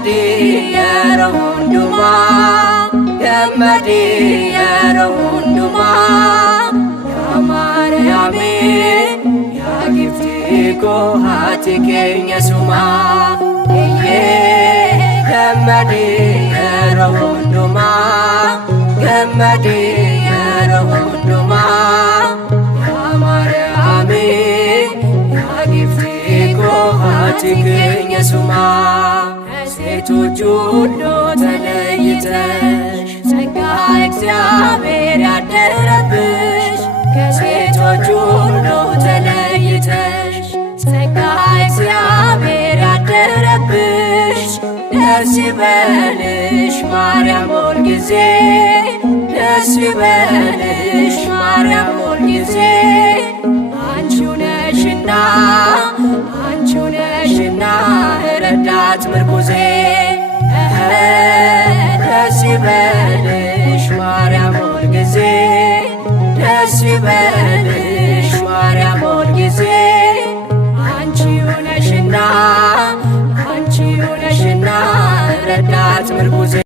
yeroo hundumaa gammadi yeroo hundumaa yaa Maariyaami yaa giftii koo haati keenya sumaa gammadi yeroo hundumaa gammadi yeroo hundumaa yaa Maariyaami yaa giftii koo haati keenya sumaa ሴቶች ሁሉ ተለይተሽ ጸጋ እግዚአብሔር ያደረብሽ ከሴቶች ሁሉ ተለይተሽ ጸጋ እግዚአብሔር ያደረብሽ ደስ ይበልሽ ማርያም ሁልጊዜ ደስ ይበልሽ ማርያም ሁልጊዜ አንቺው ነሽና ረዳት ምርኩዜ ደስ ይበልሽ ማርያም ሁልጊዜ ደስ ይበልሽ ማርያም ሁልጊዜ አንቺው ነሽና ረዳት ምርኩዜ